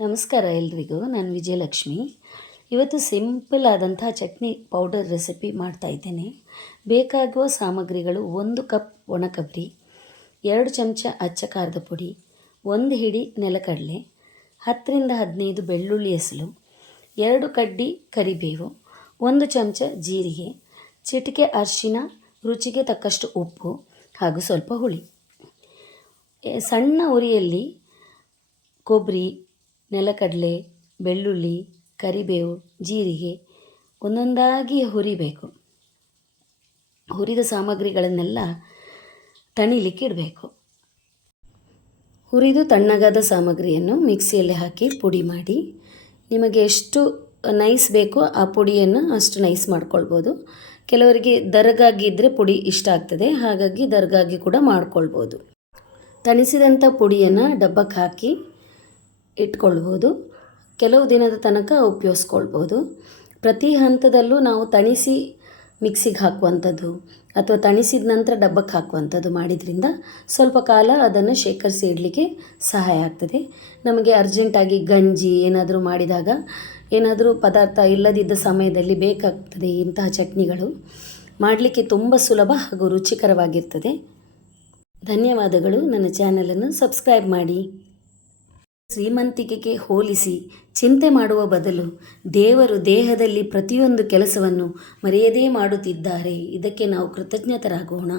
ನಮಸ್ಕಾರ ಎಲ್ರಿಗೂ. ನಾನು ವಿಜಯಲಕ್ಷ್ಮಿ. ಇವತ್ತು ಸಿಂಪಲ್ ಆದಂಥ ಚಟ್ನಿ ಪೌಡರ್ ರೆಸಿಪಿ ಮಾಡ್ತಾಯಿದ್ದೇನೆ. ಬೇಕಾಗುವ ಸಾಮಗ್ರಿಗಳು: 1 ಕಪ್ ಒಣಕೊಬ್ಬರಿ, 2 ಚಮಚ ಅಚ್ಚ ಖಾರದ ಪುಡಿ, 1 ಹಿಡಿ ನೆಲಕಡಲೆ, 10ರಿಂದ 15 ಬೆಳ್ಳುಳ್ಳಿ ಹೆಸಲು, 2 ಕಡ್ಡಿ ಕರಿಬೇವು, 1 ಚಮಚ ಜೀರಿಗೆ, ಚಿಟಿಕೆ ಅರಿಶಿನ, ರುಚಿಗೆ ತಕ್ಕಷ್ಟು ಉಪ್ಪು ಹಾಗೂ ಸ್ವಲ್ಪ ಹುಳಿ. ಸಣ್ಣ ಉರಿಯಲ್ಲಿ ಕೊಬ್ಬರಿ, ನೆಲಕಡಲೆ, ಬೆಳ್ಳುಳ್ಳಿ, ಕರಿಬೇವು, ಜೀರಿಗೆ ಒಂದೊಂದಾಗಿ ಹುರಿಬೇಕು. ಹುರಿದ ಸಾಮಗ್ರಿಗಳನ್ನೆಲ್ಲ ತಣಿಲಿಕ್ಕೆ ಇಡಬೇಕು. ಹುರಿದು ತಣ್ಣಗಾದ ಸಾಮಗ್ರಿಯನ್ನು ಮಿಕ್ಸಿಯಲ್ಲಿ ಹಾಕಿ ಪುಡಿ ಮಾಡಿ, ನಿಮಗೆ ಎಷ್ಟು ನೈಸ್ ಬೇಕೋ ಆ ಪುಡಿಯನ್ನು ಅಷ್ಟು ನೈಸ್ ಮಾಡ್ಕೊಳ್ಬೋದು. ಕೆಲವರಿಗೆ ದರಗಾಗಿದ್ದರೆ ಪುಡಿ ಇಷ್ಟ ಆಗ್ತದೆ, ಹಾಗಾಗಿ ದರಗಾಗಿ ಕೂಡ ಮಾಡ್ಕೊಳ್ಬೋದು. ತಣಿಸಿದಂಥ ಪುಡಿಯನ್ನು ಡಬ್ಬಕ್ಕೆ ಹಾಕಿ ಇಟ್ಕೊಳ್ಬೋದು. ಕೆಲವು ದಿನದ ತನಕ ಉಪಯೋಗಿಸ್ಕೊಳ್ಬೋದು. ಪ್ರತಿ ಹಂತದಲ್ಲೂ ನಾವು ತಣಿಸಿ ಮಿಕ್ಸಿಗೆ ಹಾಕುವಂಥದ್ದು ಅಥವಾ ತಣಿಸಿದ ನಂತರ ಡಬ್ಬಕ್ಕೆ ಹಾಕುವಂಥದ್ದು ಮಾಡಿದ್ರಿಂದ ಸ್ವಲ್ಪ ಕಾಲ ಅದನ್ನು ಶೇಖರಿಸಿ ಇಡಲಿಕ್ಕೆ ಸಹಾಯ ಆಗ್ತದೆ. ನಮಗೆ ಅರ್ಜೆಂಟಾಗಿ ಗಂಜಿ ಏನಾದರೂ ಮಾಡಿದಾಗ, ಏನಾದರೂ ಪದಾರ್ಥ ಇಲ್ಲದಿದ್ದ ಸಮಯದಲ್ಲಿ ಬೇಕಾಗ್ತದೆ ಇಂತಹ ಚಟ್ನಿಗಳು. ಮಾಡಲಿಕ್ಕೆ ತುಂಬ ಸುಲಭ ಹಾಗೂ ರುಚಿಕರವಾಗಿರ್ತದೆ. ಧನ್ಯವಾದಗಳು. ನನ್ನ ಚಾನಲನ್ನು ಸಬ್ಸ್ಕ್ರೈಬ್ ಮಾಡಿ. ಶ್ರೀಮಂತಿಕೆಗೆ ಹೋಲಿಸಿ ಚಿಂತೆ ಮಾಡುವ ಬದಲು ದೇವರು ದೇಹದಲ್ಲಿ ಪ್ರತಿಯೊಂದು ಕೆಲಸವನ್ನು ಮರೆಯದೇ ಮಾಡುತ್ತಿದ್ದಾರೆ. ಇದಕ್ಕೆ ನಾವು ಕೃತಜ್ಞತರಾಗೋಣ.